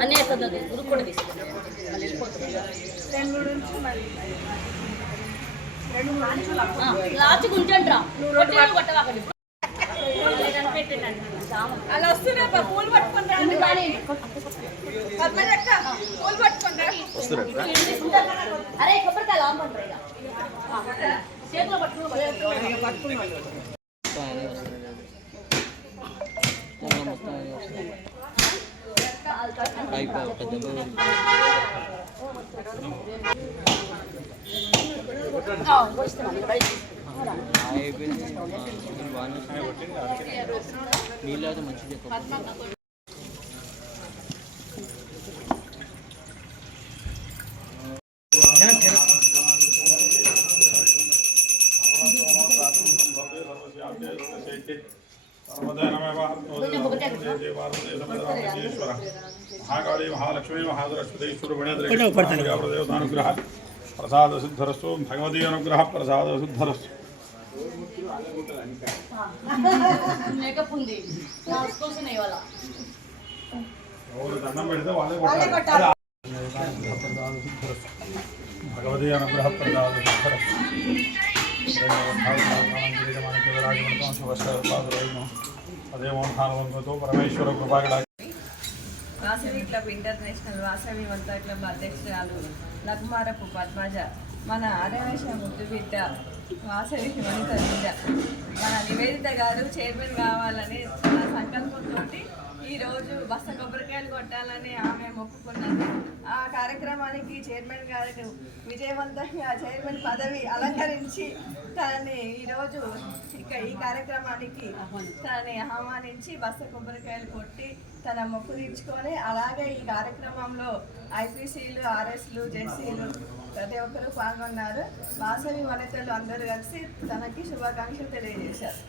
అన్నీ వేస్తుంది ఉరుకు కూడా తీసుకుంటాం లాస్ట్కి ఉంచండి రా పట్టవాకండి అలా వస్తున్నా పూలు పట్టుకుంటా పూలు పట్టుకుంటా అరే కొబ్బరికాయ లాంపండి చేతిలో పట్టుకున్నాడు నీళ్ళు అయితే మంచిది महाकाली महालक्ष्मी महासरस्वती सूर्यगणेशदेवतानुग्रह प्रसाद सिद्धरस्तु भगवती अनुग्रह प्रसाद सिद्धरस्तु మేకప్ ఉంది కోసం ఇవాళ దండం పెడితే వాళ్ళే भगवती अनुग्रह प्रसाद सिद्धरस्तु परमेश्वर कृपा వాసవి క్లబ్ ఇంటర్నేషనల్ వాసవి వంతా క్లబ్ అధ్యక్షురాలు లకుమారపు పద్మజ మన ఆర్యవేశ ముద్దు బిడ్డ వాసవి వనిత బిడ్డ మన నివేదిత గారు చైర్మన్ కావాలని తన సంకల్పంతో ఈరోజు బస్త కొబ్బరికాయలు కొట్టాలని ఆమె మొక్కుకున్నది. ఆ కార్యక్రమానికి చైర్మన్ గారు విజయవంతంగా చైర్మన్ పదవి అలంకరించి తనని ఈరోజు ఈ కార్యక్రమానికి తనని ఆహ్వానించి బస్త కొబ్బరికాయలు కొట్టి తన మొక్కు తీర్చుకొని అలాగే ఈ కార్యక్రమంలో ఐపీసీలు ఆర్ఎస్లు జెడ్సీలు ప్రతి ఒక్కరూ పాల్గొన్నారు. వాసవి వనితలు అందరూ కలిసి తనకి శుభాకాంక్షలు తెలియజేశారు.